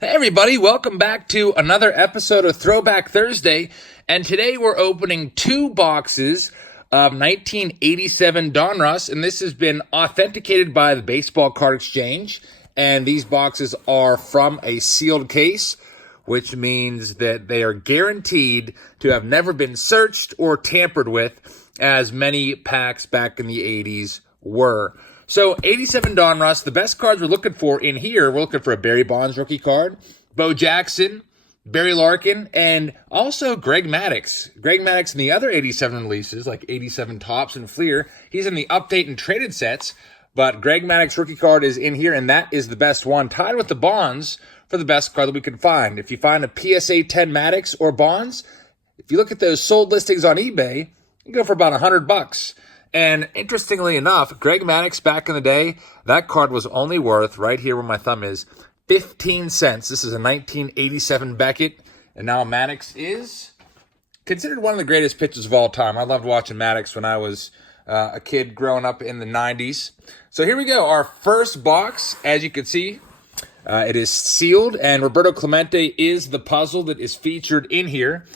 Hey everybody, welcome back to another episode of Throwback Thursday, and today we're opening two boxes of 1987 Donruss, and this has been authenticated by the Baseball Card Exchange, and these boxes are from a sealed case, which means that they are guaranteed to have never been searched or tampered with, as many packs back in the 80s were. So, 87 Donruss, the best cards we're looking for in here, we're looking for a Barry Bonds rookie card, Bo Jackson, Barry Larkin, and also Greg Maddux. Greg Maddux in the other 87 releases, like 87 Topps and Fleer, he's in the update and traded sets, but Greg Maddux rookie card is in here, and that is the best one, tied with the Bonds for the best card that we can find. If you find a PSA 10 Maddux or Bonds, if you look at those sold listings on eBay, you go for about $100. And interestingly enough, Greg Maddux back in the day, that card was only worth, right here where my thumb is, 15 cents. This is a 1987 Beckett, and now Maddux is considered one of the greatest pitchers of all time. I loved watching Maddux when I was a kid growing up in the 90s. So here we go, our first box. As you can see, it is sealed, and Roberto Clemente is the puzzle that is featured in here.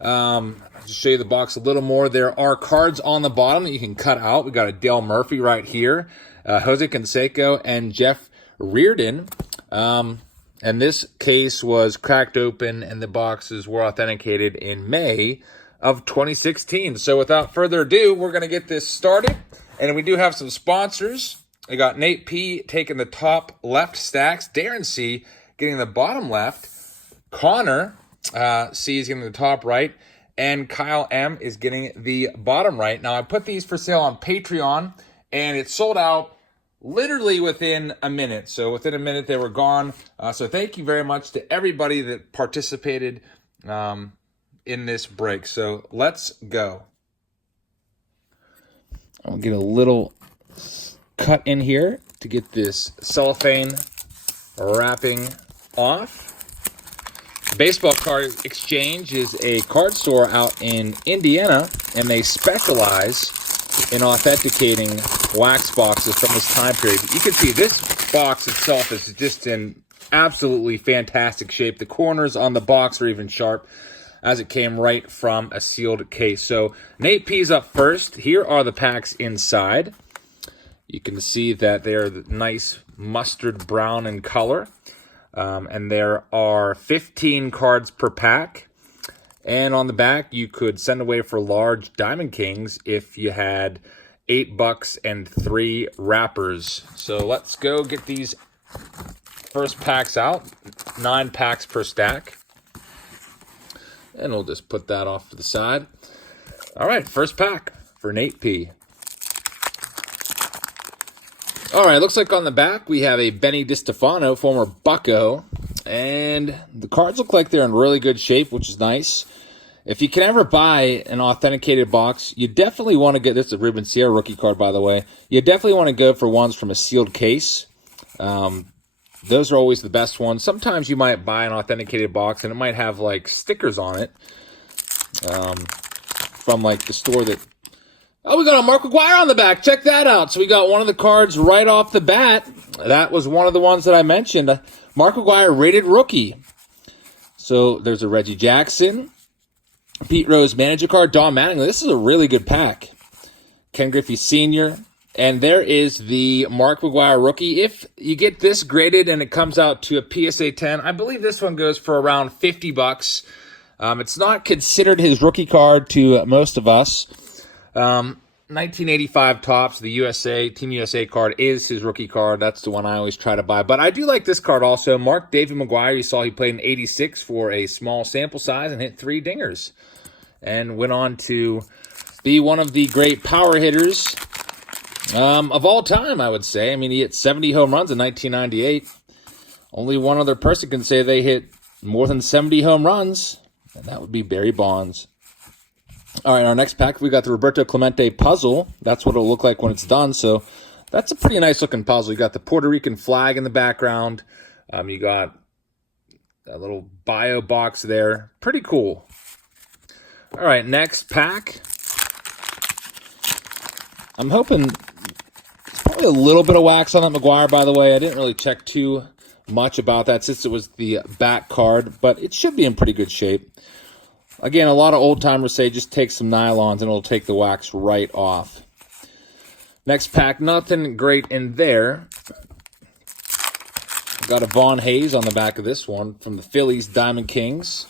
I'll just show you the box a little more. There are cards on the bottom that you can cut out. We got a Dale Murphy right here, Jose Canseco, and Jeff Reardon. And this case was cracked open, and the boxes were authenticated in May of 2016. So without further ado, we're going to get this started. And we do have some sponsors. We got Nate P taking the top left stacks, Darren C getting the bottom left, Connor C is getting the top right, and Kyle M is getting the bottom right. Now, I put these for sale on Patreon, and it sold out literally within a minute. So within a minute, they were gone. So thank you very much to everybody that participated in this break. So let's go. I'll get a little cut in here to get this cellophane wrapping off. Baseball Card Exchange is a card store out in Indiana, and they specialize in authenticating wax boxes from this time period. You can see this box itself is just in absolutely fantastic shape. The corners on the box are even sharp, as it came right from a sealed case. So Nate P's up first. Here are the packs inside. You can see that they are nice mustard brown in color. And there are 15 cards per pack. And on the back, you could send away for large Diamond Kings if you had $8 and 3 wrappers. So let's go get these first packs out. 9 packs per stack. And we'll just put that off to the side. All right, first pack for Nate P. All right, looks like on the back we have a Benny DiStefano, former Bucco, and the cards look like they're in really good shape, which is nice. If you can ever buy an authenticated box, you definitely want to get, this is a Ruben Sierra rookie card, by the way, you definitely want to go for ones from a sealed case. Those are always the best ones. Sometimes you might buy an authenticated box, and it might have, like, stickers on it from, like, the store that... Oh, we got a Mark McGwire on the back. Check that out. So we got one of the cards right off the bat. That was one of the ones that I mentioned. Mark McGwire rated rookie. So there's a Reggie Jackson, Pete Rose manager card, Don Mattingly. This is a really good pack. Ken Griffey Sr. And there is the Mark McGwire rookie. If you get this graded and it comes out to a PSA 10, I believe this one goes for around $50. It's not considered his rookie card to most of us. 1985 Topps, the USA, Team USA card is his rookie card. That's the one I always try to buy. But I do like this card also. Mark David McGwire, you saw he played in 86 for a small sample size and hit 3 dingers. And went on to be one of the great power hitters of all time, I would say. I mean, he hit 70 home runs in 1998. Only one other person can say they hit more than 70 home runs, and that would be Barry Bonds. All right, our next pack, we got the Roberto Clemente puzzle. That's what it'll look like when it's done. So that's a pretty nice looking puzzle. You got the Puerto Rican flag in the background. You got a little bio box there. Pretty cool. All right, next pack. I'm hoping it's probably a little bit of wax on that McGwire, by the way. I didn't really check too much about that since it was the back card, but it should be in pretty good shape. Again, a lot of old-timers say just take some nylons and it'll take the wax right off. Next pack, nothing great in there. Got a Vaughn Hayes on the back of this one from the Phillies Diamond Kings.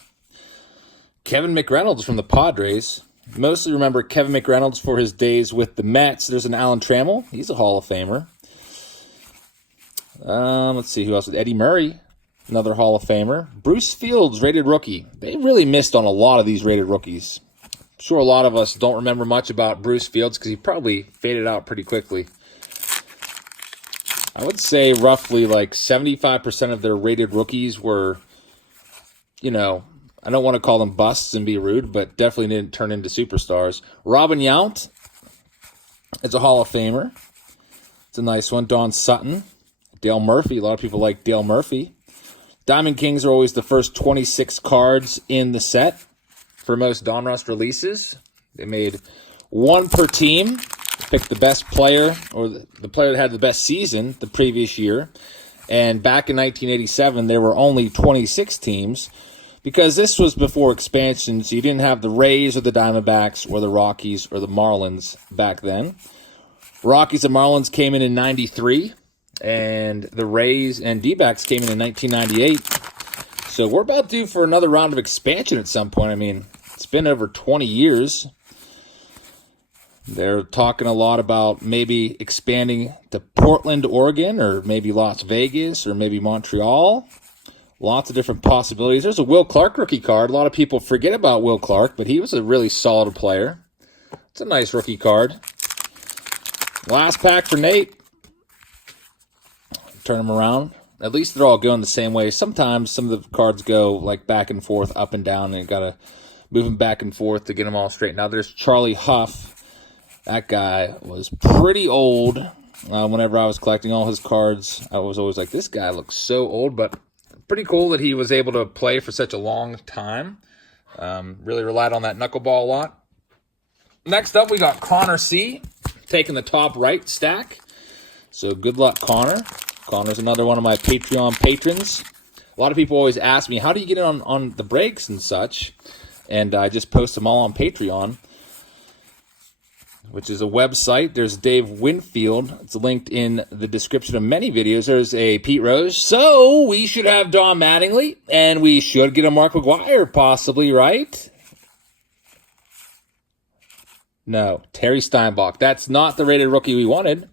Kevin Mcreynolds from the Padres. Mostly remember Kevin Mcreynolds for his days with the Mets. There's an Alan Trammell. He's a Hall of Famer. Let's see who else. Eddie Murray, another Hall of Famer. Bruce Fields, rated rookie. They really missed on a lot of these rated rookies. I'm sure a lot of us don't remember much about Bruce Fields because he probably faded out pretty quickly. I would say roughly like 75% of their rated rookies were, you know, I don't want to call them busts and be rude, but definitely didn't turn into superstars. Robin Yount is a Hall of Famer. It's a nice one. Don Sutton. Dale Murphy. A lot of people like Dale Murphy. Diamond Kings are always the first 26 cards in the set for most Donruss releases. They made one per team. Picked the best player or the player that had the best season the previous year. And back in 1987, there were only 26 teams because this was before expansion, so you didn't have the Rays or the Diamondbacks or the Rockies or the Marlins back then. Rockies and Marlins came in 93, and the Rays and D-backs came in 1998. So we're about due for another round of expansion at some point. I mean, it's been over 20 years. They're talking a lot about maybe expanding to Portland, Oregon, or maybe Las Vegas, or maybe Montreal. Lots of different possibilities. There's a Will Clark rookie card. A lot of people forget about Will Clark, but he was a really solid player. It's a nice rookie card. Last pack for Nate. Turn them around. At least they're all going the same way. Sometimes some of the cards go like back and forth, up and down, and you got to move them back and forth to get them all straight. Now there's Charlie Hough. That guy was pretty old. Whenever I was collecting all his cards, I was always like, this guy looks so old, but pretty cool that he was able to play for such a long time. Really relied on that knuckleball a lot. Next up, we got Connor C. taking the top right stack. So good luck, Connor. Connor's another one of my Patreon patrons. A lot of people always ask me, how do you get in on the breaks and such? And I just post them all on Patreon, which is a website. There's Dave Winfield. It's linked in the description of many videos. There's a Pete Rose. So we should have Don Mattingly, and we should get a Mark McGwire, possibly, right? No, Terry Steinbach. That's not the rated rookie we wanted,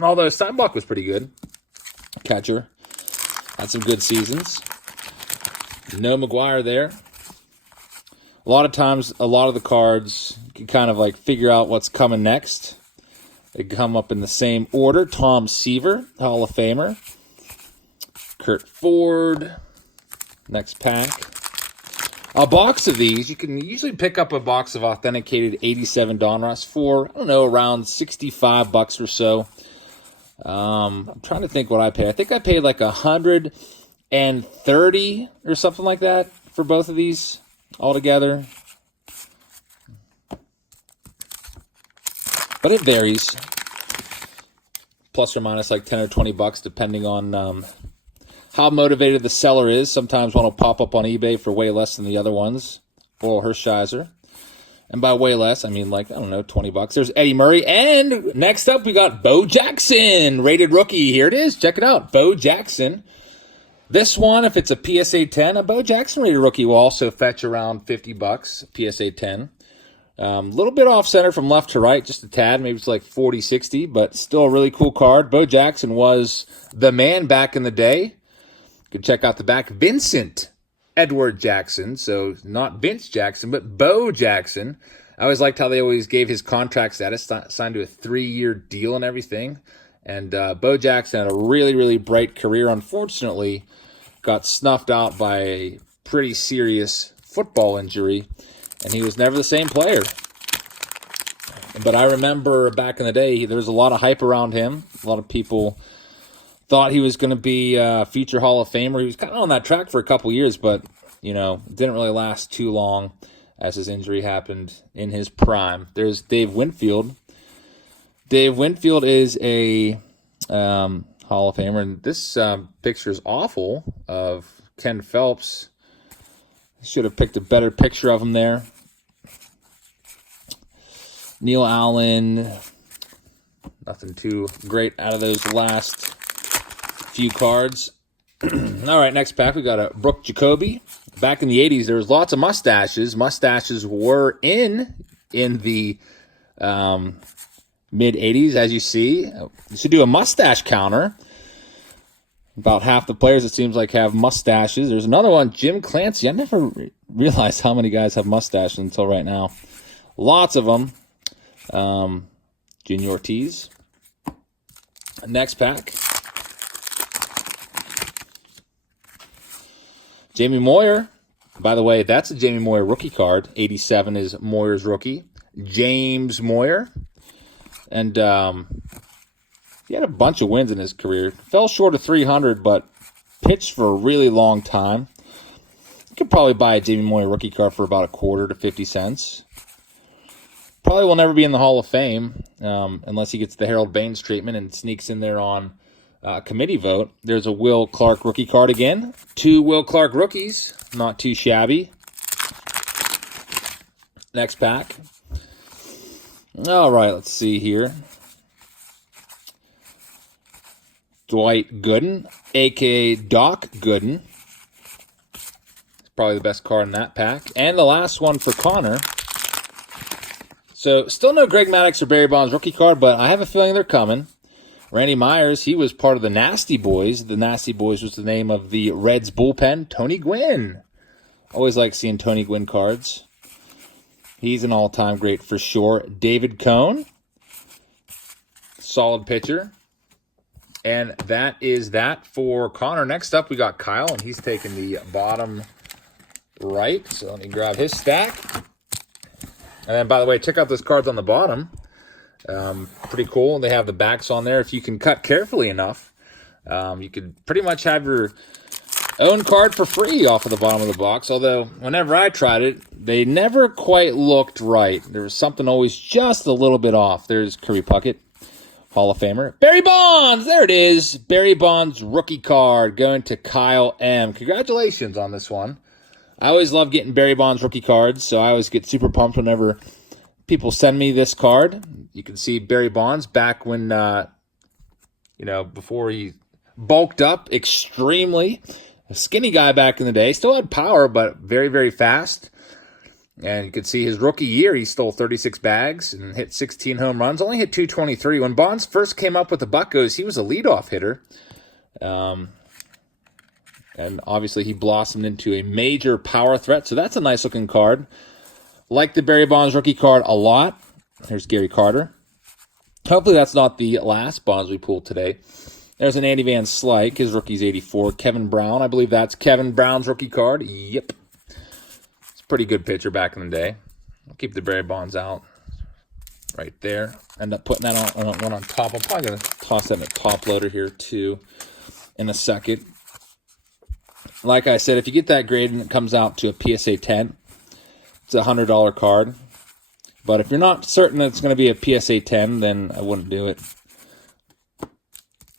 although Steinbach was pretty good. Catcher. Had some good seasons. No Mcguire there. A lot of times, a lot of the cards, you can kind of like figure out what's coming next. They come up in the same order. Tom Seaver, Hall of Famer. Kurt Ford. Next pack. A box of these, you can usually pick up a box of authenticated 87 Donruss for, I don't know, around $65 or so. I'm trying to think what I paid. I think I paid like $130 or something like that for both of these altogether. But it varies. Plus or minus like 10 or $20 depending on how motivated the seller is. Sometimes one will pop up on eBay for way less than the other ones. Oral Hershiser. And by way less, I mean like, I don't know, $20. There's Eddie Murray. And next up, we got Bo Jackson, rated rookie. Here it is. Check it out. Bo Jackson. This one, if it's a PSA 10, a Bo Jackson rated rookie will also fetch around $50, PSA 10. A little bit off center from left to right, just a tad. Maybe it's like 40, 60, but still a really cool card. Bo Jackson was the man back in the day. You can check out the back. Vincent Edward Jackson. So not Vince Jackson, but Bo Jackson. I always liked how they always gave his contract status, signed to a 3-year deal and everything. And Bo Jackson had a really, really bright career. Unfortunately, got snuffed out by a pretty serious football injury, and he was never the same player. But I remember back in the day, there was a lot of hype around him. A lot of people thought he was going to be a future Hall of Famer. He was kind of on that track for a couple years, but, you know, it didn't really last too long as his injury happened in his prime. There's Dave Winfield. Dave Winfield is a Hall Hall of Famer. And this picture is awful of Ken Phelps. Should have picked a better picture of him there. Neil Allen. Nothing too great out of those last few cards. All right, next pack, we got a Brooke Jacoby. Back in the 80s, there was lots of mustaches. Mustaches were in the mid-80s, as you see. You should do a mustache counter. About half the players, it seems like, have mustaches. There's another one, Jim Clancy. I never realized how many guys have mustaches until right now. Lots of them. Junior Ortiz. Next pack. Jamie Moyer. By the way, that's a Jamie Moyer rookie card. 87 is Moyer's rookie. James Moyer. And he had a bunch of wins in his career. Fell short of 300, but pitched for a really long time. You could probably buy a Jamie Moyer rookie card for about a quarter to 50 cents. Probably will never be in the Hall of Fame unless he gets the Harold Baines treatment and sneaks in there on committee vote. There's a Will Clark rookie card again. 2 Will Clark rookies. Not too shabby. Next pack. All right, let's see here. Dwight Gooden, a.k.a. Doc Gooden. It's probably the best card in that pack. And the last one for Connor. So, still no Greg Maddux or Barry Bonds rookie card, but I have a feeling they're coming. Randy Myers, he was part of the Nasty Boys. The Nasty Boys was the name of the Reds bullpen. Tony Gwynn. Always like seeing Tony Gwynn cards. He's an all-time great for sure. David Cone. Solid pitcher. And that is that for Connor. Next up, we got Kyle, and he's taking the bottom right. So let me grab his stack. And then, by the way, check out those cards on the bottom. Pretty cool. They have the backs on there. If you can cut carefully enough, you could pretty much have your own card for free off of the bottom of the box. Although, whenever I tried it, they never quite looked right. There was something always just a little bit off. There's Kirby Puckett, Hall of Famer. Barry Bonds! There it is. Barry Bonds rookie card going to Kyle M. Congratulations on this one. I always love getting Barry Bonds rookie cards, so I always get super pumped whenever people send me this card. You can see Barry Bonds back when, before he bulked up extremely. A skinny guy back in the day. Still had power, but very, very fast. And you can see his rookie year, he stole 36 bags and hit 16 home runs. Only hit 223. When Bonds first came up with the Buccos, he was a leadoff hitter. And obviously he blossomed into a major power threat. So that's a nice-looking card. Like the Barry Bonds rookie card a lot. There's Gary Carter. Hopefully that's not the last Bonds we pulled today. There's an Andy Van Slyke. His rookie's 84. Kevin Brown. I believe that's Kevin Brown's rookie card. Yep. It's a pretty good pitcher back in the day. I'll keep the Barry Bonds out right there. End up putting that on one on top. I'm probably going to toss that in a top loader here too in a second. Like I said, if you get that grade and it comes out to a PSA 10, it's a $100 card. But if you're not certain that it's going to be a PSA 10, then I wouldn't do it.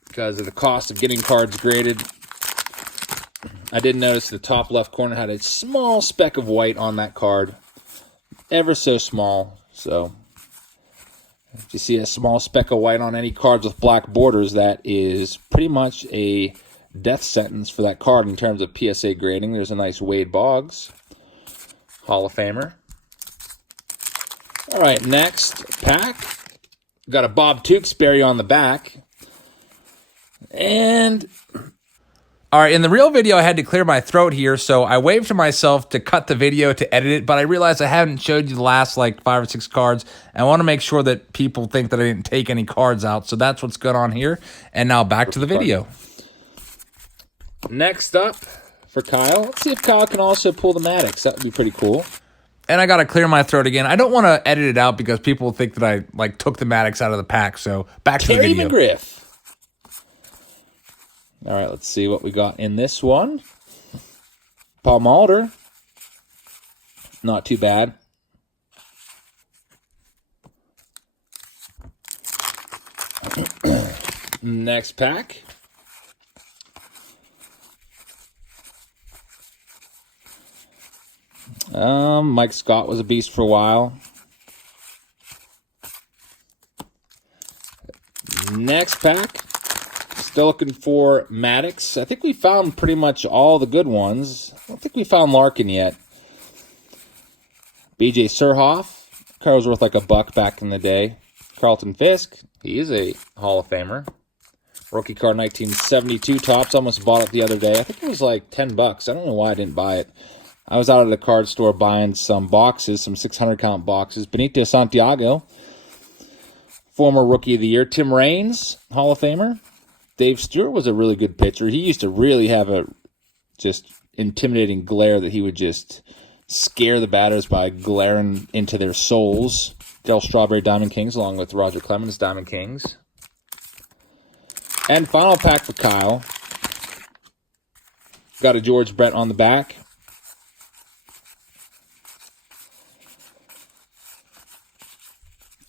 Because of the cost of getting cards graded. I did notice the top left corner had a small speck of white on that card. Ever so small. So, if you see a small speck of white on any cards with black borders, that is pretty much a death sentence for that card in terms of PSA grading. There's a nice Wade Boggs, Hall of Famer. All right, next pack. Got a Bob Tewksbury on the back. And all right, in the real video, I had to clear my throat here, so I waved to myself to cut the video to edit it, but I realized I haven't showed you the last, 5 or 6 cards. I want to make sure that people think that I didn't take any cards out, so that's what's going on here. And now back to the video. Next up for Kyle. Let's see if Kyle can also pull the Maddux. That would be pretty cool. And I got to clear my throat again. I don't want to edit it out because people think that I, took the Maddux out of the pack, so back to the video. Terry McGriff. All right, let's see what we got in this one. Palmero. Not too bad. Next pack. Mike Scott was a beast for a while. Next pack. Still looking for Maddux. I think we found pretty much all the good ones. I don't think we found Larkin yet. BJ Surhoff. Car was worth like $1 back in the day. Carlton Fisk. He is a Hall of Famer. Rookie card 1972 Topps. Almost bought it the other day. I think it was like $10. I don't know why I didn't buy it. I was out at the card store buying some boxes, some 600 count boxes. Benito Santiago, former Rookie of the Year. Tim Raines, Hall of Famer. Dave Stewart was a really good pitcher. He used to really have a just intimidating glare that he would just scare the batters by glaring into their souls. Del Strawberry Diamond Kings along with Roger Clemens Diamond Kings. And final pack for Kyle. Got a George Brett on the back.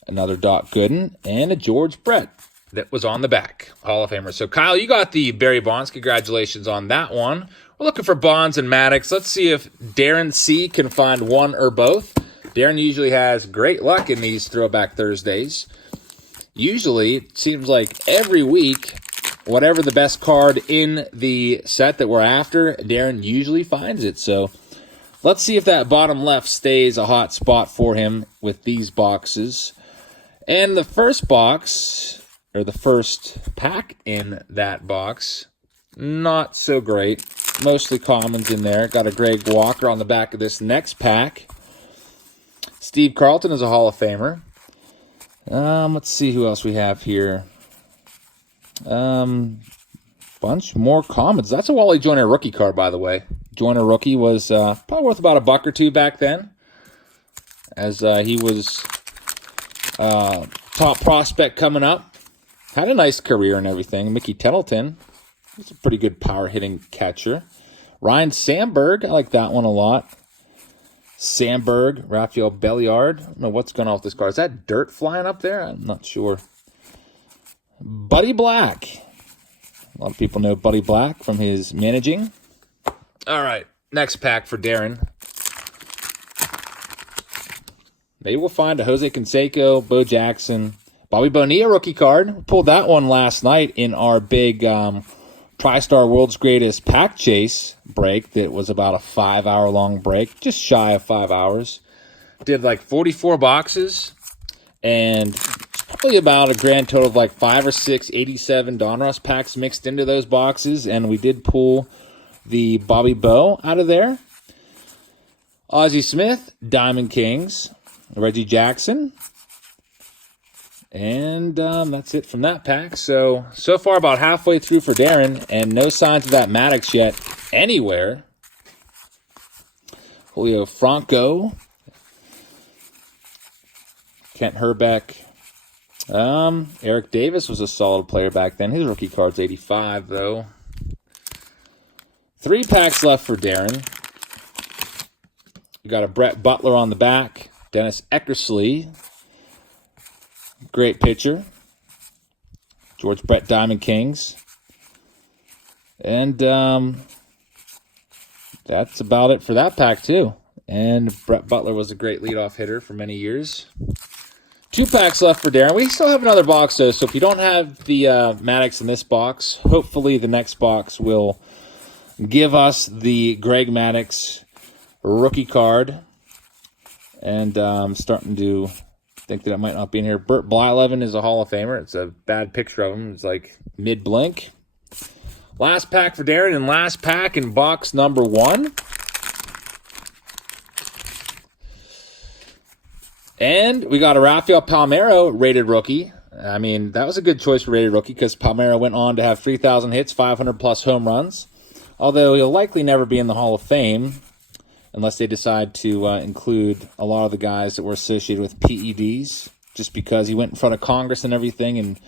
Another Doc Gooden and a George Brett that was on the back. Hall of Famer. So, Kyle, you got the Barry Bonds. Congratulations on that one. We're looking for Bonds and Maddux. Let's see if Darren C. can find one or both. Darren usually has great luck in these Throwback Thursdays. Usually, it seems like every week, whatever the best card in the set that we're after, Darren usually finds it. So, let's see if that bottom left stays a hot spot for him with these boxes. And the first box, or the first pack in that box, not so great. Mostly commons in there. Got a Greg Walker on the back of this next pack. Steve Carlton is a Hall of Famer. Let's see who else we have here. Bunch more commons. That's a Wally Joyner rookie card, by the way. Joyner rookie was probably worth about $1 or $2 back then, as he was top prospect coming up. Had a nice career and everything. Mickey Tettleton. He's a pretty good power-hitting catcher. Ryan Sandberg. I like that one a lot. Sandberg. Rafael Belliard. I don't know what's going on with this card. Is that dirt flying up there? I'm not sure. Buddy Black. A lot of people know Buddy Black from his managing. All right. Next pack for Darren. Maybe we'll find a Jose Canseco, Bo Jackson, Bobby Bonilla rookie card. We pulled that one last night in our big TriStar World's Greatest Pack Chase break that was about a 5-hour-long break, just shy of 5 hours. Did like 44 boxes, and probably about a grand total of like 5 or 6 87 Donruss packs mixed into those boxes, and we did pull the Bobby Bo out of there. Ozzie Smith, Diamond Kings, Reggie Jackson, and that's it from that pack. So far about halfway through for Darren, and no signs of that Maddux yet anywhere. Julio Franco, Kent Herbeck, Eric Davis was a solid player back then. His rookie card's 85, though. 3 packs left for Darren. We got a Brett Butler on the back. Dennis Eckersley, great pitcher. George Brett Diamond Kings. And that's about it for that pack, too. And Brett Butler was a great leadoff hitter for many years. 2 packs left for Darren. We still have another box, though, so if you don't have the Maddux in this box, hopefully the next box will give us the Greg Maddux rookie card. And I'm starting to think that it might not be in here. Bert Blyleven is a Hall of Famer. It's a bad picture of him. It's like mid-blink. Last pack for Darren, and last pack in box number 1. And we got a Rafael Palmero rated rookie. I mean, that was a good choice for rated rookie because Palmero went on to have 3,000 hits, 500-plus home runs. Although he'll likely never be in the Hall of Fame, unless they decide to include a lot of the guys that were associated with PEDs, just because he went in front of Congress and everything and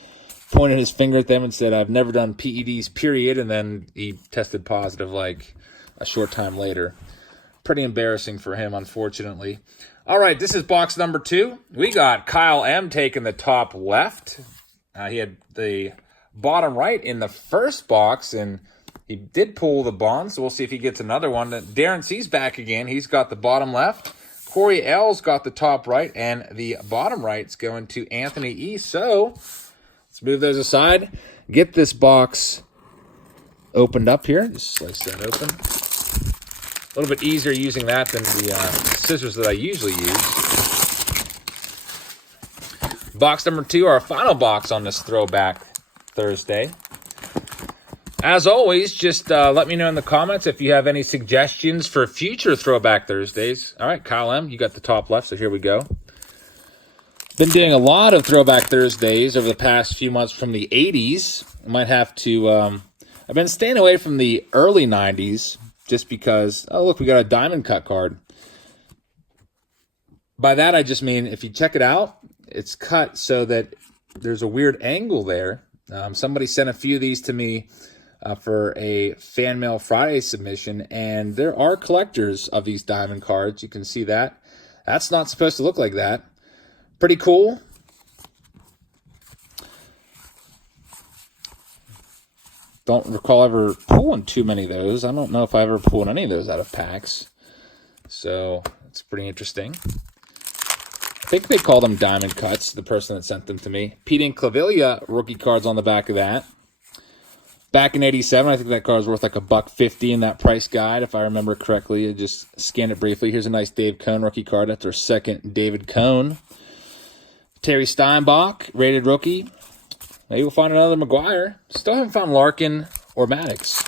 pointed his finger at them and said, "I've never done PEDs, period," and then he tested positive like a short time later. Pretty embarrassing for him, unfortunately. All right, this is box number 2. We got Kyle M. taking the top left. He had the bottom right in the first box, and He did pull the bond, so we'll see if he gets another one. Darren C's back again. He's got the bottom left. Corey L's got the top right, and the bottom right's going to Anthony E. So let's move those aside. Get this box opened up here. Just slice that open. A little bit easier using that than the scissors that I usually use. Box number 2, our final box on this Throwback Thursday. As always, just let me know in the comments if you have any suggestions for future Throwback Thursdays. All right, Kyle M., you got the top left, so here we go. Been doing a lot of Throwback Thursdays over the past few months from the 80s. I might have to... I've been staying away from the early 90s just because... Oh, look, we got a diamond cut card. By that, I just mean if you check it out, it's cut so that there's a weird angle there. Somebody sent a few of these to me for a Fan Mail Friday submission, and there are collectors of these diamond cards. You can see that. That's not supposed to look like that. Pretty cool. Don't recall ever pulling too many of those. I don't know if I ever pulled any of those out of packs. So it's pretty interesting. I think they call them diamond cuts, the person that sent them to me. Pete and Clavilla rookie cards on the back of that. Back in 87, I think that card was worth like $1.50 in that price guide, if I remember correctly. I just scanned it briefly. Here's a nice Dave Cone rookie card. That's our second David Cone. Terry Steinbach, rated rookie. Maybe we'll find another Mcguire. Still haven't found Larkin or Maddux.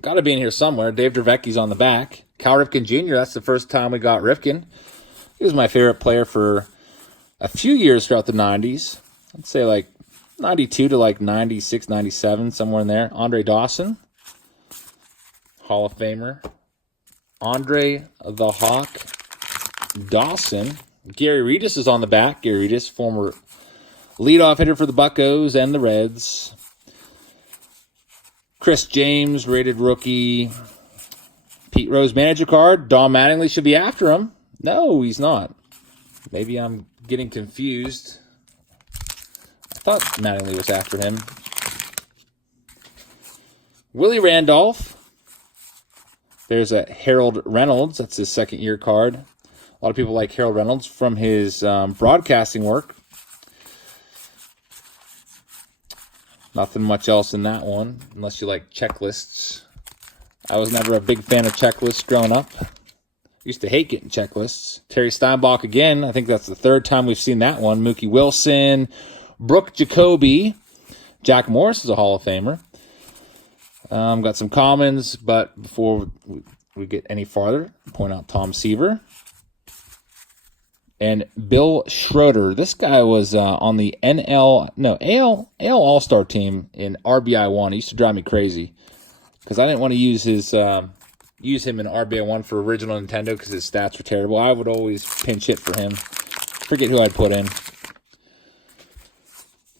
Got to be in here somewhere. Dave Dravecki's on the back. Cal Ripken Jr., that's the first time we got Ripken. He was my favorite player for a few years throughout the 90s. I'd say like 92 to like 96, 97, somewhere in there. Andre Dawson, Hall of Famer. Andre the Hawk Dawson. Gary Redus is on the back. Gary Redus, former leadoff hitter for the Buccos and the Reds. Chris James, rated rookie. Pete Rose manager card. Don Mattingly should be after him. No, he's not. Maybe I'm getting confused. I thought Mattingly was after him. Willie Randolph. There's a Harold Reynolds. That's his second-year card. A lot of people like Harold Reynolds from his broadcasting work. Nothing much else in that one, unless you like checklists. I was never a big fan of checklists growing up. Used to hate getting checklists. Terry Steinbach again. I think that's the third time we've seen that one. Mookie Wilson. Brooke Jacoby. Jack Morris is a Hall of Famer. Got some commons, but before we get any farther, point out Tom Seaver. And Bill Schroeder. This guy was on the AL All-Star team in RBI1. He used to drive me crazy because I didn't want to use him in RBI1 for original Nintendo because his stats were terrible. I would always pinch hit for him. Forget who I'd put in.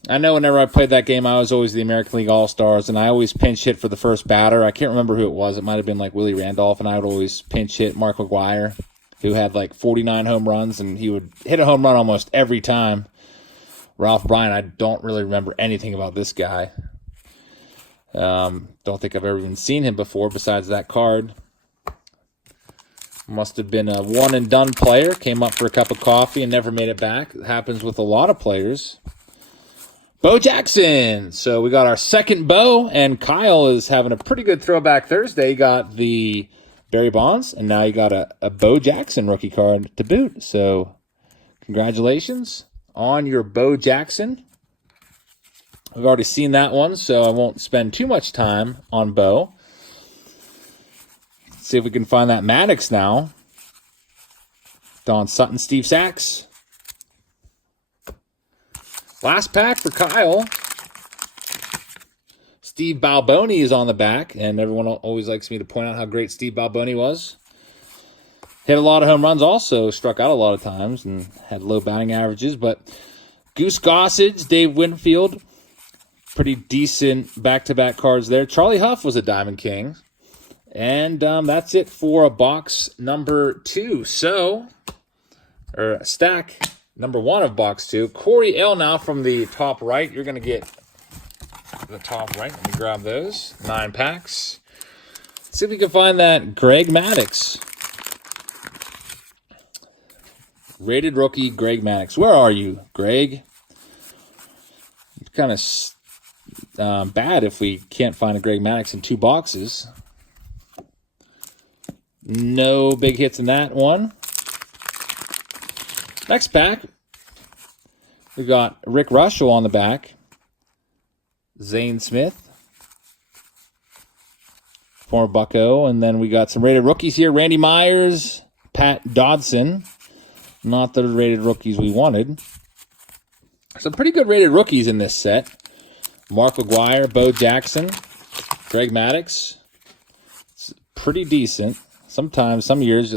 I know whenever I played that game, I was always the American League All-Stars, and I always pinch hit for the first batter. I can't remember who it was. It might have been like Willie Randolph, and I would always pinch hit Mark McGwire, who had like 49 home runs, and he would hit a home run almost every time. Ralph Bryan, I don't really remember anything about this guy. Don't think I've ever even seen him before besides that card. Must have been a one-and-done player. Came up for a cup of coffee and never made it back. It happens with a lot of players. Bo Jackson. So we got our second Bo, and Kyle is having a pretty good Throwback Thursday. He got the Barry Bonds, and now you got a Bo Jackson rookie card to boot. So congratulations on your Bo Jackson. We've already seen that one, so I won't spend too much time on Bo. Let's see if we can find that Maddux now. Don Sutton, Steve Sachs. Last pack for Kyle. Steve Balboni is on the back, and everyone always likes me to point out how great Steve Balboni was. Hit a lot of home runs also, struck out a lot of times, and had low batting averages. But Goose Gossage, Dave Winfield, pretty decent back-to-back cards there. Charlie Hough was a Diamond King. And that's it for a box number 2. So, or stack number 1 of box 2. Corey L now from the top right. You're going to get the top right. Let me grab those. 9 packs. Let's see if we can find that Greg Maddux. Rated rookie Greg Maddux. Where are you, Greg? It's kind of bad if we can't find a Greg Maddux in 2 boxes. No big hits in that one. Next pack, we got Rick Russell on the back. Zane Smith, former Bucko. And then we got some rated rookies here. Randy Myers, Pat Dodson. Not the rated rookies we wanted. Some pretty good rated rookies in this set. Mark McGwire, Bo Jackson, Greg Maddux. It's pretty decent. Sometimes, some years,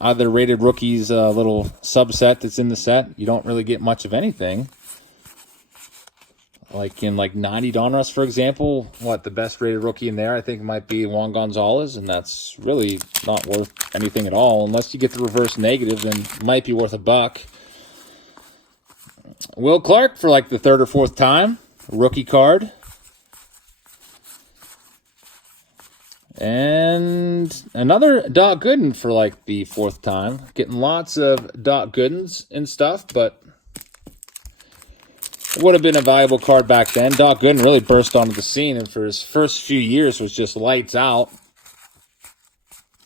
either rated rookies, a little subset that's in the set, you don't really get much of anything. Like in 90 Donruss, for example, the best rated rookie in there I think might be Juan Gonzalez, and that's really not worth anything at all. Unless you get the reverse negative, then it might be worth $1. Will Clark for the 3rd or 4th time, rookie card. And another Doc Gooden for the 4th time. Getting lots of Doc Goodens and stuff, but it would have been a valuable card back then. Doc Gooden really burst onto the scene, and for his first few years was just lights out.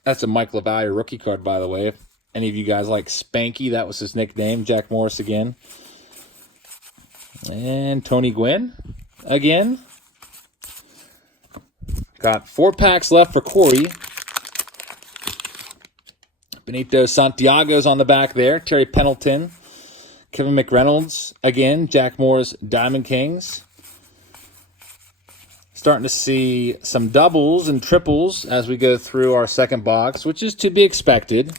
That's a Mike LaValliere rookie card, by the way. If any of you guys like Spanky, that was his nickname. Jack Morris again. And Tony Gwynn again. Got 4 packs left for Corey. Benito Santiago's on the back there. Terry Pendleton. Kevin Mcreynolds again. Jack Moore's Diamond Kings. Starting to see some doubles and triples as we go through our second box, which is to be expected.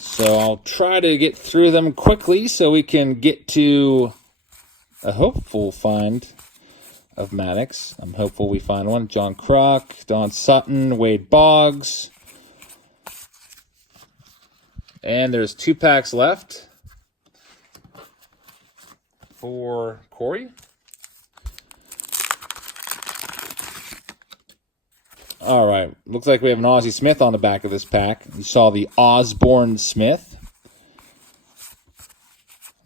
So I'll try to get through them quickly so we can get to a hopeful find of Maddux. I'm hopeful we find one. John Kruk, Don Sutton, Wade Boggs. And there's 2 packs left for Corey. All right. Looks like we have an Ozzie Smith on the back of this pack. You saw the Osborne Smith.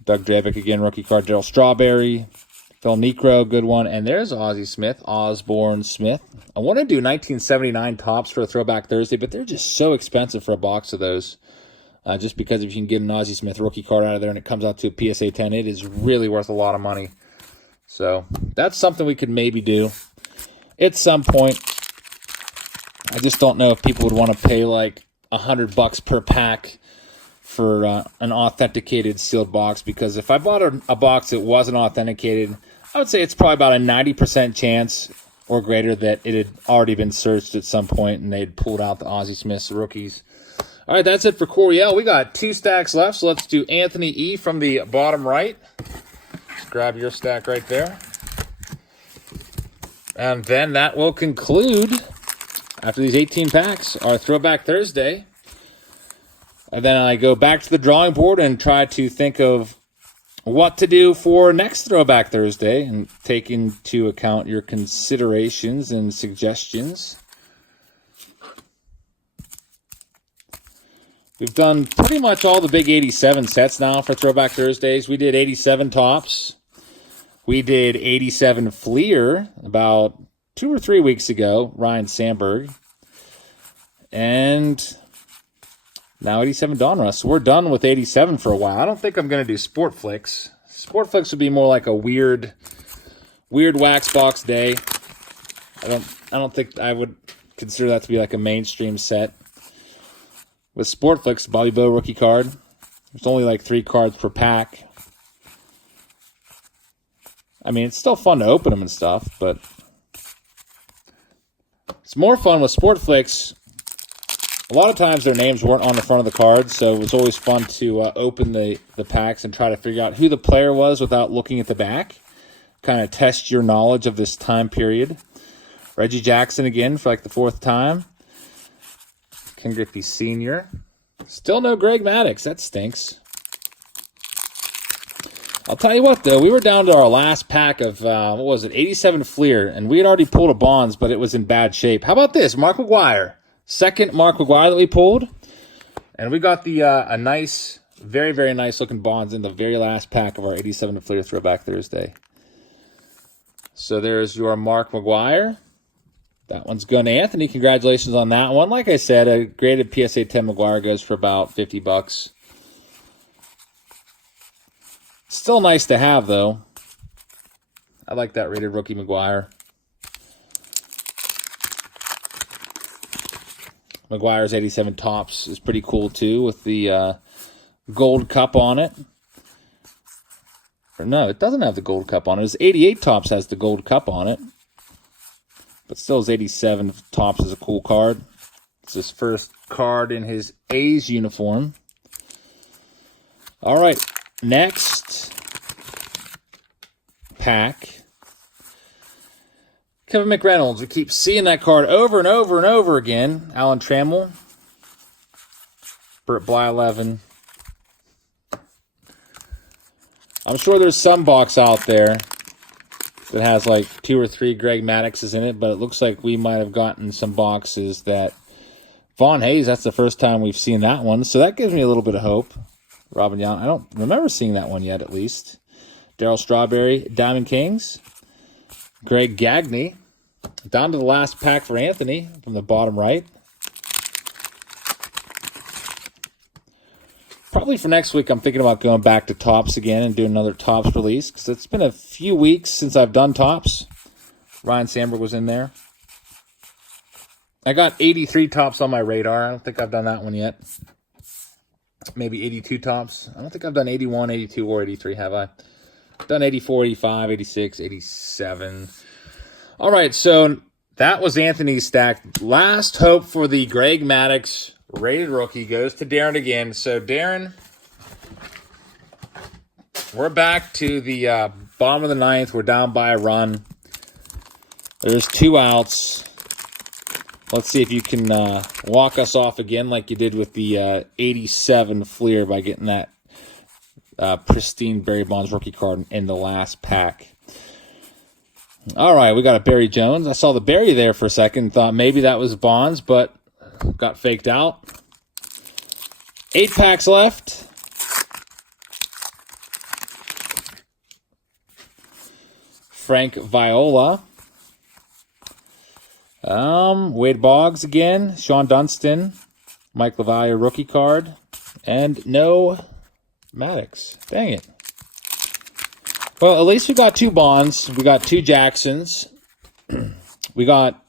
Doug Dravic again, rookie card. Darryl Strawberry. Phil Necro, good one. And there's Ozzie Smith, Osborne Smith. I want to do 1979 tops for a Throwback Thursday, but they're just so expensive for a box of those. Just because if you can get an Ozzie Smith rookie card out of there and it comes out to a PSA 10, it is really worth a lot of money. So that's something we could maybe do at some point. I just don't know if people would want to pay $100 per pack for an authenticated sealed box, because if I bought a box that wasn't authenticated, I would say it's probably about a 90% chance or greater that it had already been searched at some point and they'd pulled out the Ozzie Smith's rookies. All right, that's it for Coryell. We got 2 stacks left, so let's do Anthony E. from the bottom right. Just grab your stack right there. And then that will conclude, after these 18 packs, our Throwback Thursday. And then I go back to the drawing board and try to think of what to do for next Throwback Thursday and take into account your considerations and suggestions. We've done pretty much all the big 87 sets now for Throwback Thursdays. We did 87 tops. We did 87 Fleer about 2 or 3 weeks ago, Ryan Sandberg. And now 87 Donruss. So we're done with 87 for a while. I don't think I'm going to do Sport Flicks. Sport Flicks would be more like a weird wax box day. I don't think I would consider that to be like a mainstream set. With Sport Flicks, Bobby Bow rookie card. There's only 3 cards per pack. I mean, it's still fun to open them and stuff, but it's more fun with Sport Flicks. A lot of times their names weren't on the front of the cards, so it was always fun to open the packs and try to figure out who the player was without looking at the back. Kind of test your knowledge of this time period. Reggie Jackson again for the 4th time. Ken Griffey Sr. Still no Greg Maddux. That stinks. I'll tell you what, though. We were down to our last pack of, 87 Fleer, and we had already pulled a Bonds, but it was in bad shape. How about this? Mark McGwire. Second Mark McGwire that we pulled. And we got the a nice, very, very nice looking Bonds in the very last pack of our 87 Fleer Throwback Thursday. So there's your Mark McGwire. That one's going to Anthony. Congratulations on that one. Like I said, a graded PSA 10 McGwire goes for about $50. Still nice to have, though. I like that rated rookie McGwire. McGwire's 87 Tops is pretty cool, too, with the gold cup on it. Or no, it doesn't have the gold cup on it. His 88 Tops has the gold cup on it. But still, his 87 Tops is a cool card. It's his first card in his A's uniform. All right, next pack. Kevin Mcreynolds. We keep seeing that card over and over and over again. Alan Trammell. Burt Blyleven. I'm sure there's some box out there that has like 2 or 3 Greg Madduxes in it, but it looks like we might have gotten some boxes that Vaughn Hayes, that's the first time we've seen that one, so that gives me a little bit of hope. Robin Young, I don't remember seeing that one yet, at least. Darryl Strawberry, Diamond Kings. Greg Gagne. Down to the last pack for Anthony from the bottom right. Probably for next week, I'm thinking about going back to Tops again and doing another Tops release, because it's been a few weeks since I've done Tops. Ryan Sandberg was in there. I got 83 Tops on my radar. I don't think I've done that one yet. Maybe 82 Tops. I don't think I've done 81, 82, or 83, have I? I've done 84, 85, 86, 87. All right, so that was Anthony's stack. Last hope for the Greg Maddux rated rookie goes to Darren again. So, Darren, we're back to the bottom of the ninth. We're down by a run. There's 2 outs. Let's see if you can walk us off again like you did with the 87 Fleer by getting that pristine Barry Bonds rookie card in the last pack. All right, we got a Barry Jones. I saw the Barry there for a second. Thought maybe that was Bonds, but got faked out. 8 packs left. Frank Viola. Wade Boggs again. Sean Dunston. Mike LaValle rookie card. And no Maddux. Dang it. Well, at least we got 2 Bonds. We got 2 Jacksons. we got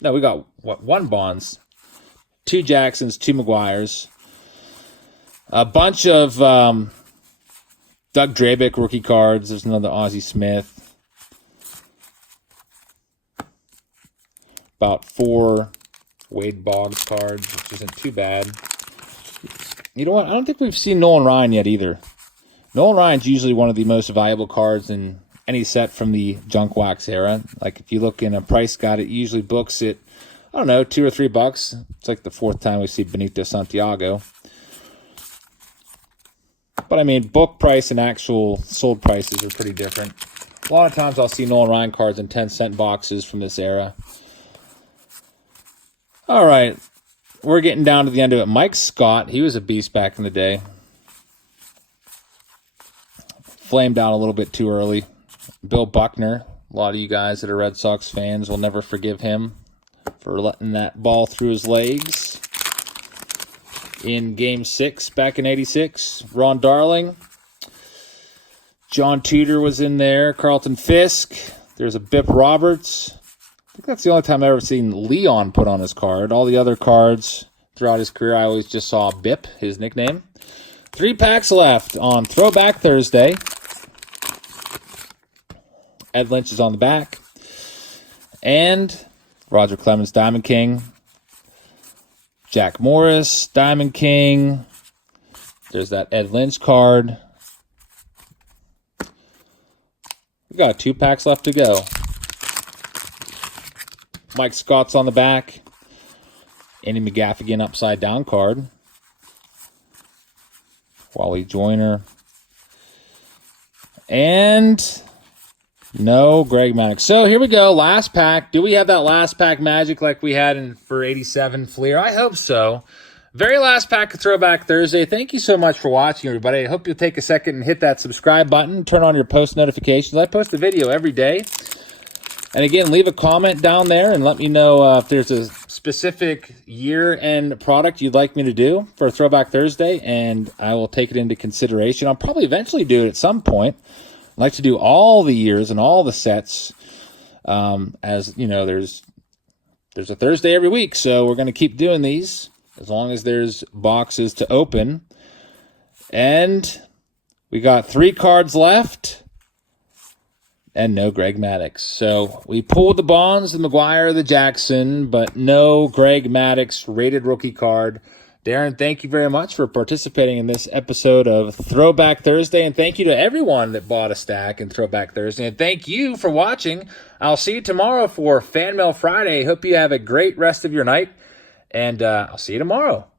1 Bonds. 2 Jacksons, 2 Mcguires. A bunch of Doug Drabick rookie cards. There's another Ozzie Smith. About 4 Wade Boggs cards, which isn't too bad. You know what? I don't think we've seen Nolan Ryan yet either. Nolan Ryan's usually one of the most valuable cards in any set from the junk wax era. Like if you look in a price guide, it usually books it, I don't know, $2 or $3. It's like the 4th time we see Benito Santiago. But I mean, book price and actual sold prices are pretty different. A lot of times I'll see Nolan Ryan cards in 10-cent boxes from this era. All right, we're getting down to the end of it. Mike Scott, he was a beast back in the day. Flamed out a little bit too early. Bill Buckner, a lot of you guys that are Red Sox fans will never forgive him for letting that ball through his legs in Game 6 back in '86. Ron Darling. John Tudor was in there. Carlton Fisk. There's a Bip Roberts. I think that's the only time I've ever seen Leon put on his card. All the other cards throughout his career, I always just saw Bip, his nickname. 3 packs left on Throwback Thursday. Ed Lynch is on the back. And Roger Clemens, Diamond King. Jack Morris, Diamond King. There's that Ed Lynch card. We got 2 packs left to go. Mike Scott's on the back. Andy McGaffigan upside down card. Wally Joyner. And no Greg Maddux. So here we go. Last pack. Do we have that last pack magic like we had for 87 Fleer? I hope so. Very last pack of Throwback Thursday. Thank you so much for watching, everybody. I hope you'll take a second and hit that subscribe button. Turn on your post notifications. I post a video every day. And again, leave a comment down there and let me know if there's a specific year-end product you'd like me to do for Throwback Thursday, and I will take it into consideration. I'll probably eventually do it at some point. I'd like to do all the years and all the sets. As you know, there's a Thursday every week, so we're going to keep doing these as long as there's boxes to open. And we got 3 cards left. And no Greg Maddux. So we pulled the Bonds, the Mcguire, the Jackson, but no Greg Maddux rated rookie card. Darren, thank you very much for participating in this episode of Throwback Thursday. And thank you to everyone that bought a stack in Throwback Thursday. And thank you for watching. I'll see you tomorrow for Fan Mail Friday. Hope you have a great rest of your night. And I'll see you tomorrow.